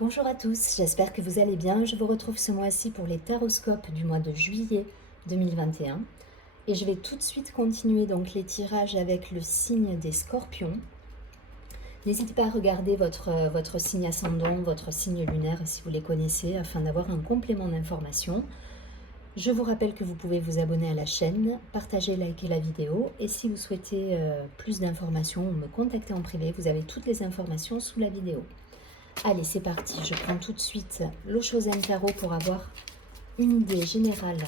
Bonjour à tous, j'espère que vous allez bien. Je vous retrouve ce mois-ci pour les taroscopes du mois de juillet 2021. Et je vais tout de suite continuer donc les tirages avec le signe des scorpions. N'hésitez pas à regarder votre signe ascendant, votre signe lunaire si vous les connaissez, afin d'avoir un complément d'information. Je vous rappelle que vous pouvez vous abonner à la chaîne, partager, liker la vidéo. Et si vous souhaitez plus d'informations ou me contacter en privé, vous avez toutes les informations sous la vidéo. Allez, c'est parti. Je prends tout de suite l'Oshozen Tarot pour avoir une idée générale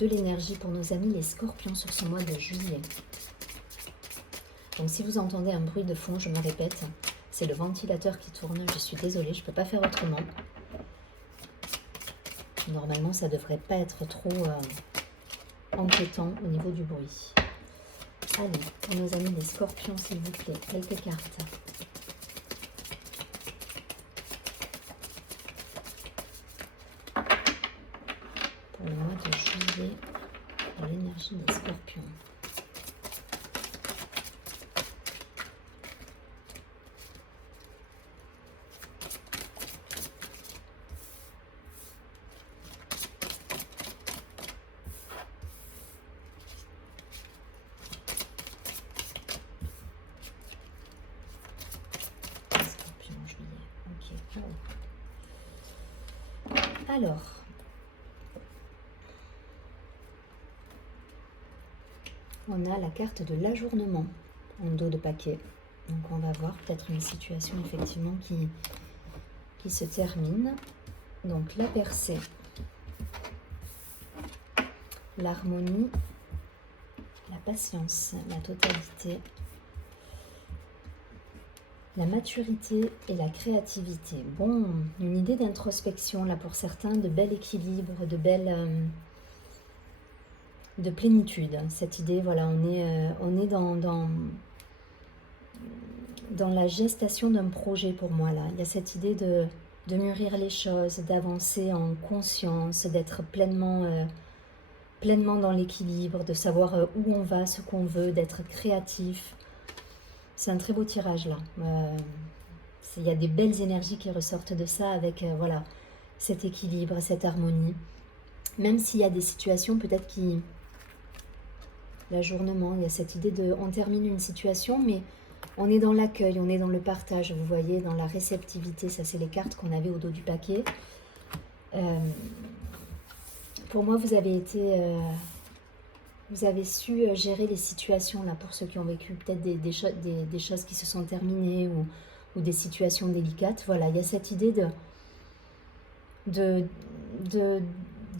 de l'énergie pour nos amis les scorpions sur ce mois de juillet. Donc si vous entendez un bruit de fond, je me répète, c'est le ventilateur qui tourne. Je suis désolée, je ne peux pas faire autrement. Normalement, ça ne devrait pas être trop embêtant au niveau du bruit. Allez, pour nos amis les scorpions, s'il vous plaît, quelques cartes. Pour le mois de juillet, pour l'énergie des scorpions. Scorpion en juillet, ok. Alors, on a la carte de l'ajournement en dos de paquet. Donc on va voir peut-être une situation effectivement qui se termine. Donc la percée, l'harmonie, la patience, la totalité, la maturité et la créativité. Bon, une idée d'introspection là pour certains, de bel équilibre, de plénitude. Cette idée, voilà, on est dans la gestation d'un projet pour moi là. Il y a cette idée de mûrir les choses, d'avancer en conscience, d'être pleinement dans l'équilibre, de savoir où on va, ce qu'on veut, d'être créatif. C'est un très beau tirage là. Il y a des belles énergies qui ressortent de ça avec voilà, cet équilibre, cette harmonie. Même s'il y a des situations peut-être qui... L'ajournement, il y a cette idée de... On termine une situation, mais on est dans l'accueil, on est dans le partage, vous voyez, dans la réceptivité. Ça, c'est les cartes qu'on avait au dos du paquet. Pour moi, vous avez été... vous avez su gérer les situations, là, pour ceux qui ont vécu peut-être des choses qui se sont terminées ou des situations délicates. Voilà, il y a cette idée de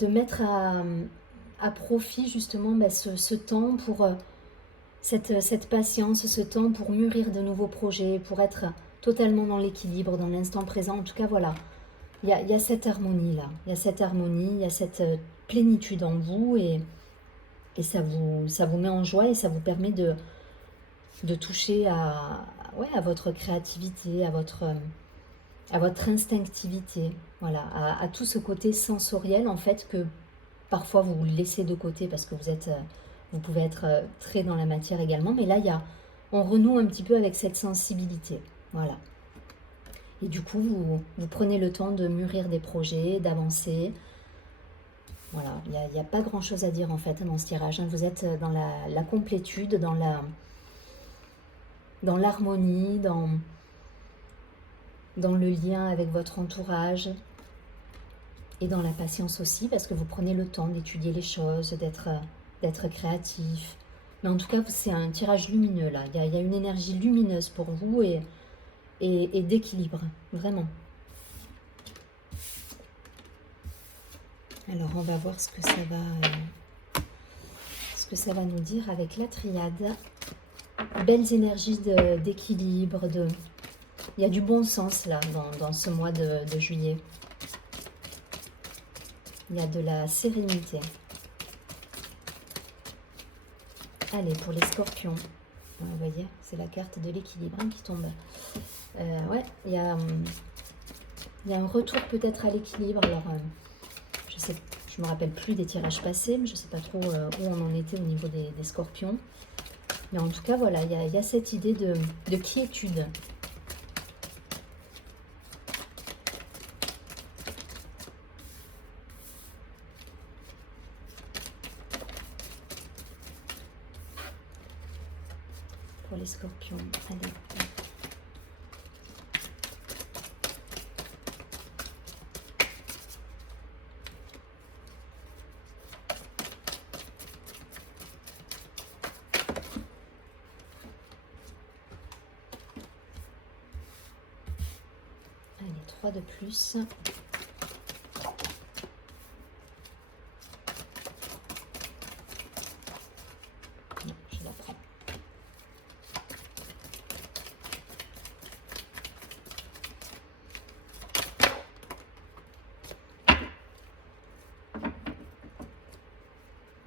mettre à profit, justement, ce temps pour... cette patience, ce temps pour mûrir de nouveaux projets, pour être totalement dans l'équilibre, dans l'instant présent. En tout cas, voilà, il y a cette harmonie-là. Il y a cette harmonie, il y a cette plénitude en vous et ça vous met en joie et ça vous permet de toucher à votre créativité, à votre instinctivité, voilà, à tout ce côté sensoriel en fait que parfois vous laissez de côté parce que vous pouvez être très dans la matière également, mais là on renoue un petit peu avec cette sensibilité, voilà. Et du coup vous prenez le temps de mûrir des projets, d'avancer. Voilà, il n'y a pas grand chose à dire en fait dans ce tirage. Vous êtes dans la complétude, dans l'harmonie, dans le lien avec votre entourage et dans la patience aussi, parce que vous prenez le temps d'étudier les choses, d'être créatif. Mais en tout cas, c'est un tirage lumineux là. Il y a une énergie lumineuse pour vous et d'équilibre, vraiment. Alors, on va voir ce que ça va nous dire avec la triade. Belles énergies d'équilibre, il y a du bon sens là dans ce mois de juillet. Il y a de la sérénité. Allez, pour les scorpions, vous voyez, c'est la carte de l'équilibre qui tombe. Ouais, il y a un retour peut-être à l'équilibre. Alors, je me rappelle plus des tirages passés, mais je ne sais pas trop où on en était au niveau des scorpions. Mais en tout cas, voilà, il y a cette idée de quiétude. pour les scorpions. Allez. Allez, 3 de plus. Non, je la prends.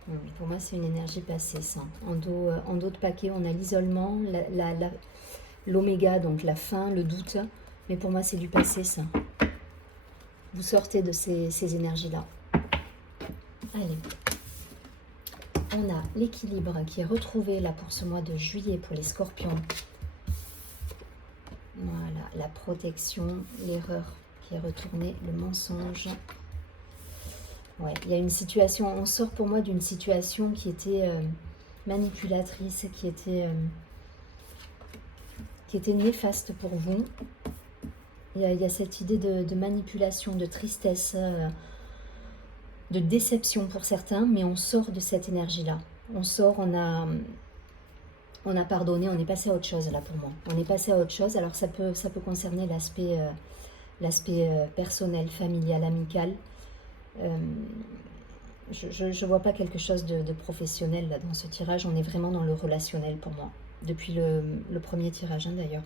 Oui, pour moi, c'est une énergie passée, ça. En dos de paquet, on a l'isolement, l'oméga, donc la faim, le doute. Mais pour moi, c'est du passé, ça. Vous sortez de ces énergies-là. Allez. On a l'équilibre qui est retrouvé là pour ce mois de juillet pour les scorpions. Voilà, la protection, l'erreur qui est retournée, le mensonge. Ouais, il y a une situation, on sort pour moi d'une situation qui était manipulatrice, qui était néfaste pour vous. Il y a cette idée de manipulation, de tristesse, de déception pour certains, mais on sort de cette énergie-là. On sort, on a pardonné, on est passé à autre chose là pour moi. On est passé à autre chose, alors ça peut concerner l'aspect personnel, familial, amical. Je ne vois pas quelque chose de professionnel là dans ce tirage, on est vraiment dans le relationnel pour moi. Depuis le premier tirage d'ailleurs.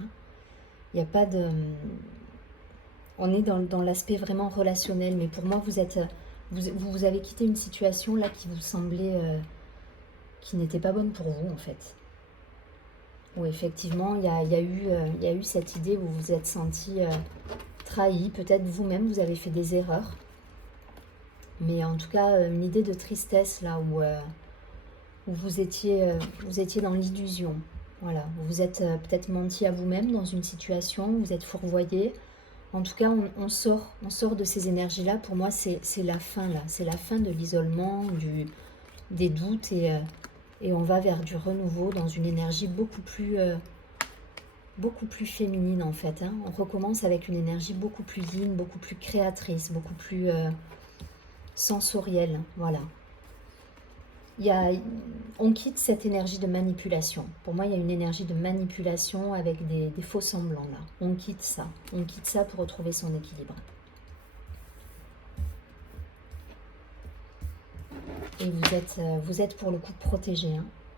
Il n'y a pas de... On est dans l'aspect vraiment relationnel, mais pour moi vous avez quitté une situation là qui vous semblait... qui n'était pas bonne pour vous en fait. Où effectivement il y a eu cette idée où vous vous êtes senti trahi, peut-être vous-même vous avez fait des erreurs. Mais en tout cas, une idée de tristesse là où vous étiez dans l'illusion. Voilà, vous vous êtes peut-être menti à vous-même dans une situation, vous êtes fourvoyé. En tout cas, on sort de ces énergies-là. Pour moi, c'est la fin là. C'est la fin de l'isolement, des doutes et on va vers du renouveau dans une énergie beaucoup plus féminine en fait. On recommence avec une énergie beaucoup plus yin, beaucoup plus créatrice, beaucoup plus... sensorielle, voilà. On quitte cette énergie de manipulation. Pour moi, il y a une énergie de manipulation avec des faux semblants là. On quitte ça pour retrouver son équilibre. Et vous êtes pour le coup protégé.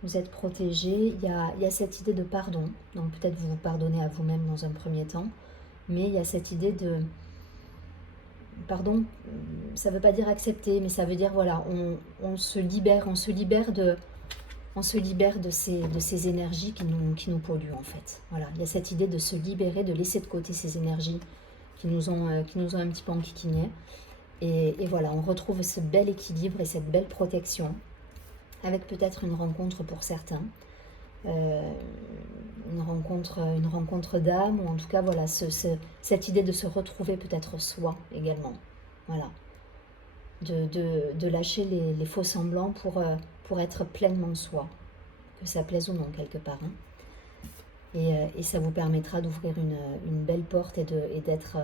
Vous êtes protégé. Il y a cette idée de pardon. Donc peut-être vous vous pardonnez à vous-même dans un premier temps. Mais il y a cette idée de... Pardon, ça ne veut pas dire accepter, mais ça veut dire, voilà, on se libère de ces énergies qui nous polluent, en fait. Voilà, il y a cette idée de se libérer, de laisser de côté ces énergies qui nous ont un petit peu enquiquinés. Et voilà, on retrouve ce bel équilibre et cette belle protection, avec peut-être une rencontre pour certains. Une rencontre d'âme, ou en tout cas voilà cette idée de se retrouver peut-être soi également, voilà, de lâcher les faux semblants pour être pleinement soi, que ça plaise ou non quelque part, et ça vous permettra d'ouvrir une belle porte et d'être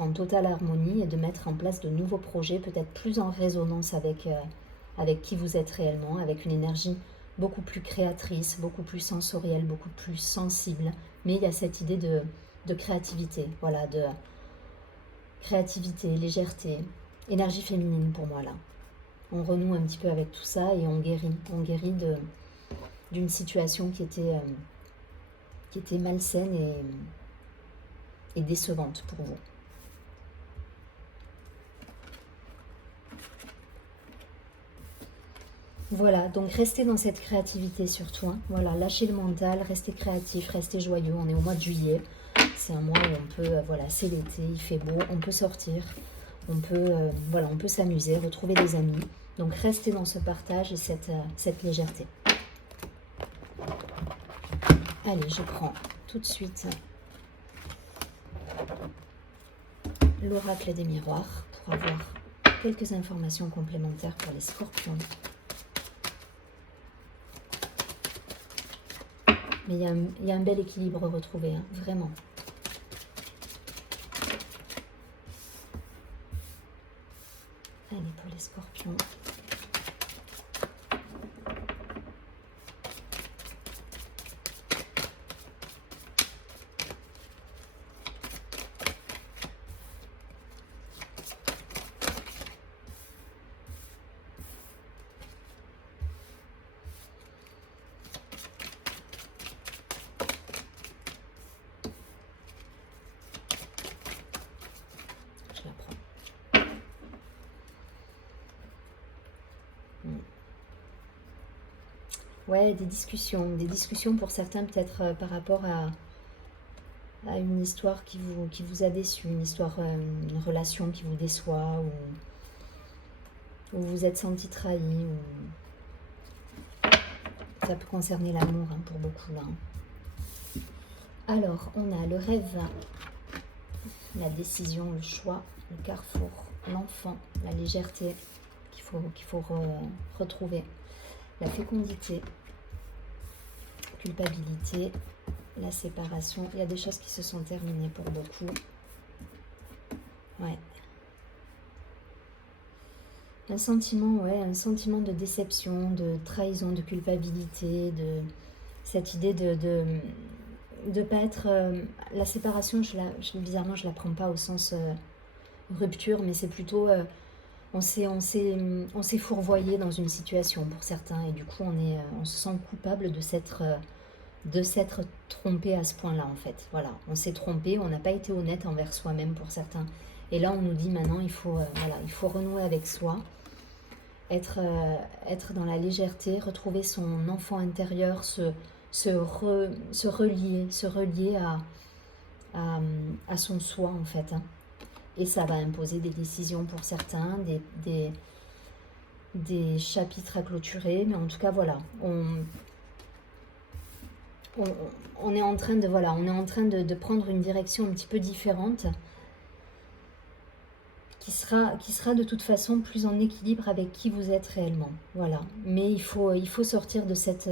en totale harmonie et de mettre en place de nouveaux projets, peut-être plus en résonance avec qui vous êtes réellement, avec une énergie beaucoup plus créatrice, beaucoup plus sensorielle, beaucoup plus sensible. Mais il y a cette idée de créativité, voilà, de créativité, légèreté, énergie féminine pour moi là. On renoue un petit peu avec tout ça et on guérit d'une situation qui était malsaine et décevante pour vous. Voilà, donc restez dans cette créativité surtout. Voilà, lâchez le mental, restez créatif, restez joyeux. On est au mois de juillet. C'est un mois où on peut, voilà, c'est l'été, il fait beau, on peut sortir, on peut s'amuser, retrouver des amis. Donc restez dans ce partage et cette légèreté. Allez, je prends tout de suite l'oracle des miroirs pour avoir quelques informations complémentaires pour les scorpions. Mais il y a un bel équilibre retrouvé, hein, vraiment. Allez, pour les scorpions. Je la prends. Ouais, des discussions pour certains peut-être par rapport à une histoire qui vous a déçu, une histoire, une relation qui vous déçoit, ou vous vous êtes senti trahi, ou ça peut concerner l'amour hein, pour beaucoup là. Alors, on a le rêve, la décision, le choix, le carrefour, l'enfant, la légèreté qu'il faut retrouver, la fécondité, culpabilité, la séparation. Il y a des choses qui se sont terminées pour beaucoup. Ouais. Un sentiment, ouais, un sentiment de déception, de trahison, de culpabilité, de cette idée de pas être... la séparation, bizarrement, je la prends pas au sens rupture, mais c'est plutôt... on s'est fourvoyé dans une situation pour certains, et du coup, on se sent coupable de s'être trompé à ce point-là, en fait. Voilà, on s'est trompé, on n'a pas été honnête envers soi-même pour certains. Et là, on nous dit maintenant, il faut renouer avec soi, être dans la légèreté, retrouver son enfant intérieur, se relier à son soi, en fait. Hein. Et ça va imposer des décisions pour certains, des chapitres à clôturer, mais en tout cas, voilà, on est en train de prendre une direction un petit peu différente, qui sera de toute façon plus en équilibre avec qui vous êtes réellement. Voilà. Mais il faut sortir de cette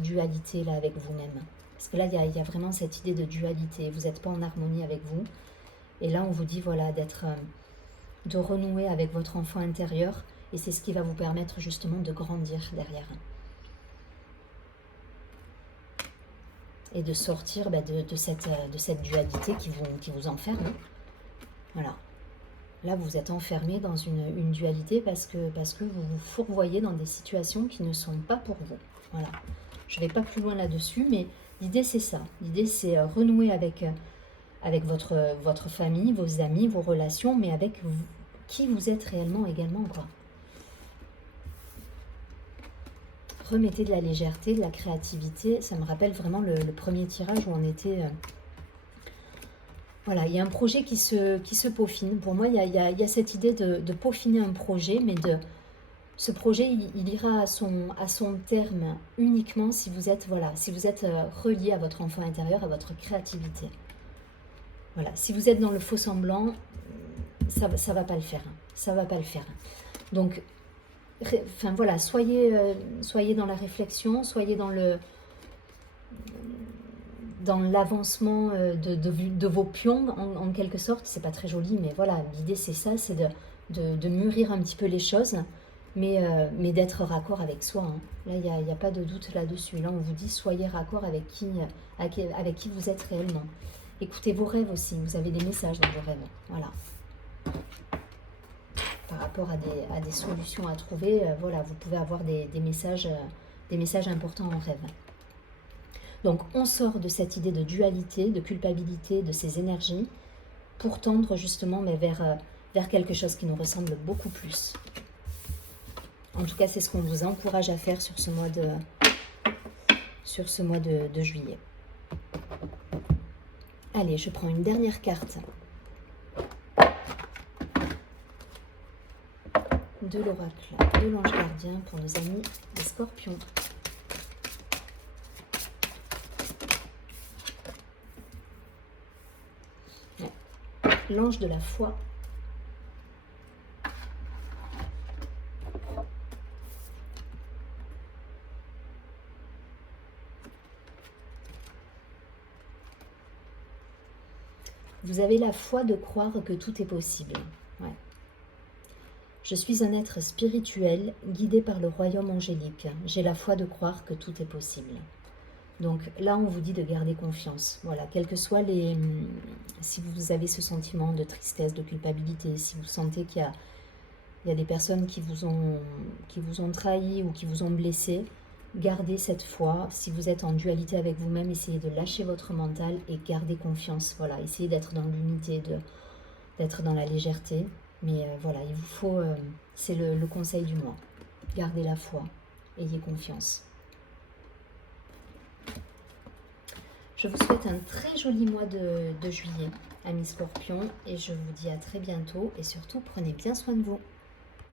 dualité-là avec vous-même. Parce que là, il y a vraiment cette idée de dualité. Vous n'êtes pas en harmonie avec vous. Et là, on vous dit voilà, de renouer avec votre enfant intérieur. Et c'est ce qui va vous permettre justement de grandir derrière. Et de sortir de cette dualité qui vous enferme. Voilà. Là, vous êtes enfermé dans une dualité parce que vous vous fourvoyez dans des situations qui ne sont pas pour vous. Voilà. Je ne vais pas plus loin là-dessus, mais l'idée, c'est ça. L'idée, c'est renouer avec votre famille, vos amis, vos relations, mais avec qui vous êtes réellement également, quoi. Remettez de la légèreté, de la créativité. Ça me rappelle vraiment le premier tirage où on était... Voilà, il y a un projet qui se peaufine. Pour moi, il y a cette idée de peaufiner un projet, mais ce projet, il ira à son terme uniquement si vous êtes relié à votre enfant intérieur, à votre créativité. Voilà, si vous êtes dans le faux semblant, ça va pas le faire. Ça va pas le faire. Donc, enfin voilà, soyez dans la réflexion, soyez dans l'avancement de vos pions, en quelque sorte. C'est pas très joli, mais voilà, l'idée c'est ça, c'est de mûrir un petit peu les choses, mais d'être raccord avec soi. Hein. Là, il n'y a pas de doute là-dessus. Là, on vous dit, soyez raccord avec qui vous êtes réellement. Écoutez vos rêves aussi, vous avez des messages dans vos rêves. Voilà. Par rapport à des solutions à trouver, voilà, vous pouvez avoir des messages importants en rêve. Donc, on sort de cette idée de dualité, de culpabilité, de ces énergies, pour tendre justement vers quelque chose qui nous ressemble beaucoup plus. En tout cas, c'est ce qu'on vous encourage à faire sur ce mois de juillet. Allez, je prends une dernière carte de l'oracle de l'ange gardien pour nos amis les scorpions. L'ange de la foi. Vous avez la foi de croire que tout est possible. Ouais. Je suis un être spirituel guidé par le royaume angélique. J'ai la foi de croire que tout est possible. Donc là, on vous dit de garder confiance. Voilà, quels que soient les... Si vous avez ce sentiment de tristesse, de culpabilité, si vous sentez qu'il y a des personnes qui vous ont trahi ou qui vous ont blessé, gardez cette foi. Si vous êtes en dualité avec vous-même, essayez de lâcher votre mental et gardez confiance. Voilà, essayez d'être dans l'unité, d'être dans la légèreté. Mais voilà, il vous faut... c'est le conseil du mois. Gardez la foi, ayez confiance. Je vous souhaite un très joli mois de juillet, amis Scorpions, et je vous dis à très bientôt, et surtout, prenez bien soin de vous.